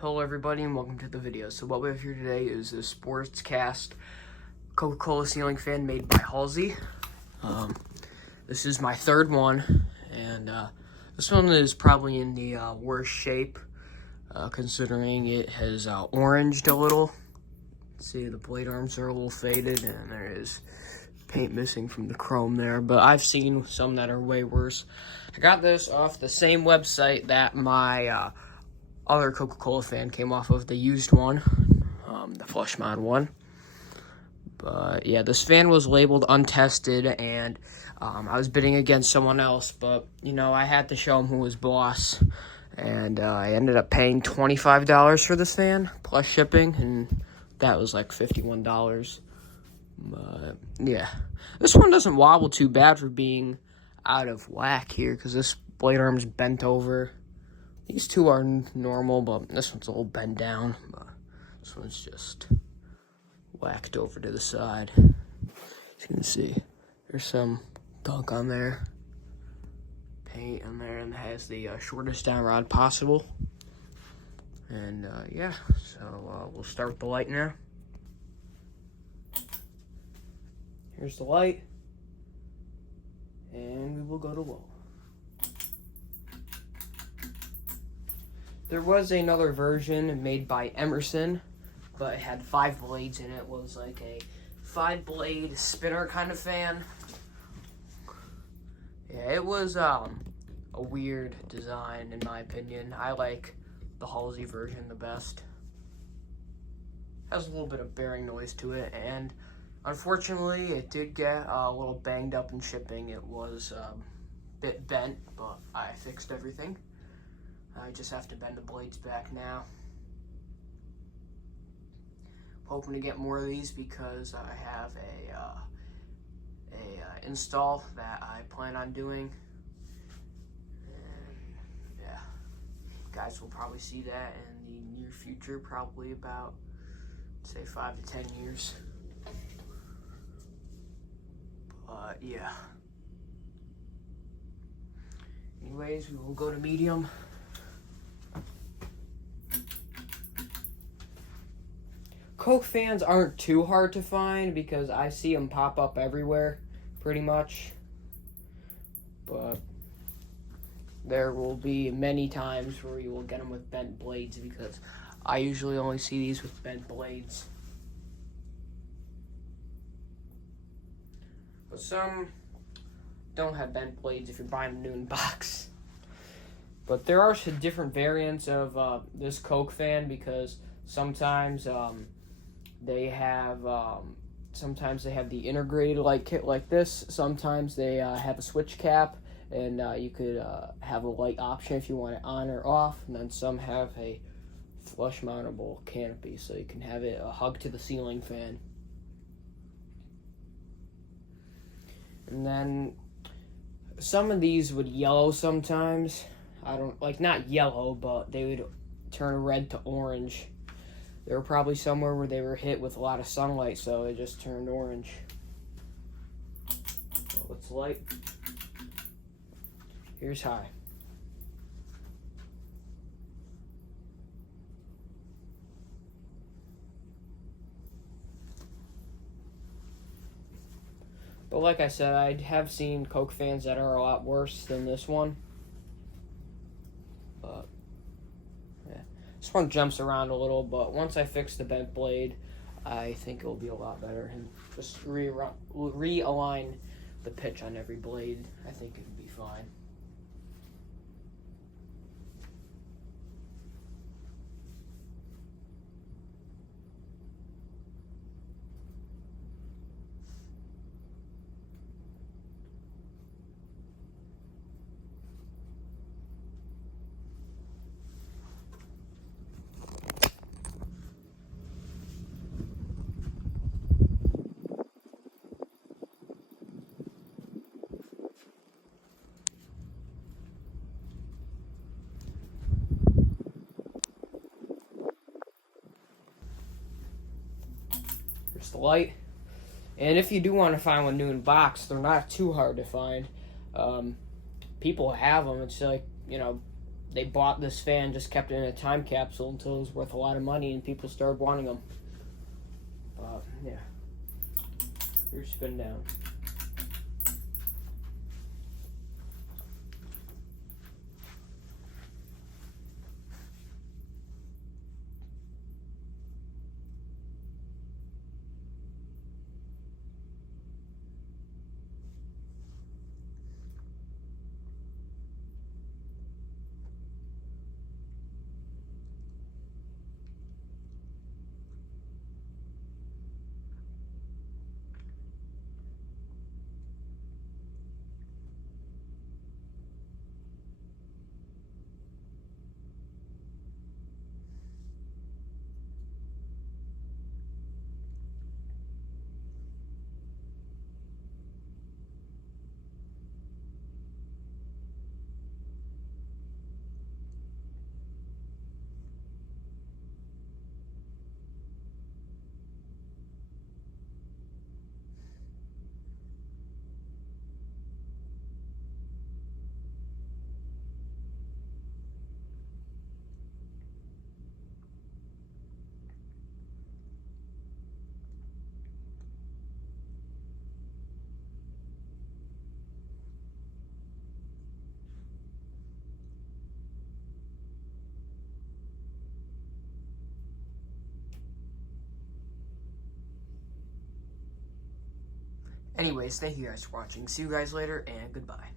Hello everybody and welcome to the video. So what we have here today is a Sportscast Coca-Cola ceiling fan made by Halsey. This is my third one, and this one is probably in the worst shape, considering it has oranged a little. See, the blade arms are a little faded and there is paint missing from the chrome there, but I've seen some that are way worse. I got this off the same website that my other Coca-Cola fan came off of, the used one, the flush mod one. But yeah, this fan was labeled untested, and I was bidding against someone else, but you know, I had to show him who was boss, and I ended up paying $25 for this fan plus shipping, and that was like $51. But yeah, this one doesn't wobble too bad for being out of whack here, because this blade arm's bent over. These two are normal, but this one's a little bent down. But this one's just whacked over to the side. As you can see, there's some gunk on there. Paint on there, and it has the shortest down rod possible. And yeah, so we'll start with the light now. Here's the light. And we will go to low. There was another version made by Emerson, but it had 5 blades in it. It was like a 5-blade spinner kind of fan. Yeah, it was a weird design in my opinion. I like the Halsey version the best. Has a little bit of bearing noise to it, and unfortunately it did get a little banged up in shipping. It was a bit bent, but I fixed everything. I just have to bend the blades back now. Hoping to get more of these because I have a install that I plan on doing. And yeah, guys will probably see that in the near future, probably about, say, 5 to 10 years. But yeah. Anyways, we will go to medium. Coke fans aren't too hard to find because I see them pop up everywhere, pretty much. But there will be many times where you will get them with bent blades, because I usually only see these with bent blades. But some don't have bent blades if you're buying a new in box. But there are some different variants of this Coke fan, because sometimes they have the integrated light kit like this. Sometimes they have a switch cap, and you could have a light option if you want it on or off. And then some have a flush mountable canopy, so you can have it a hug to the ceiling fan. And then some of these would yellow sometimes. I don't like, not yellow, but they would turn red to orange. They were probably somewhere where they were hit with a lot of sunlight, so it just turned orange. So let's light. Here's high. But like I said, I have seen Coke fans that are a lot worse than this one. But yeah, this one jumps around a little, but once I fix the bent blade, I think it will be a lot better. And just realign the pitch on every blade, I think it will be fine. Here's the light. And if you do want to find one new in box, they're not too hard to find. People have them. It's like, you know, they bought this fan, just kept it in a time capsule until it was worth a lot of money and people started wanting them. Yeah. Here's spin down. Anyways, thank you guys for watching. See you guys later, and goodbye.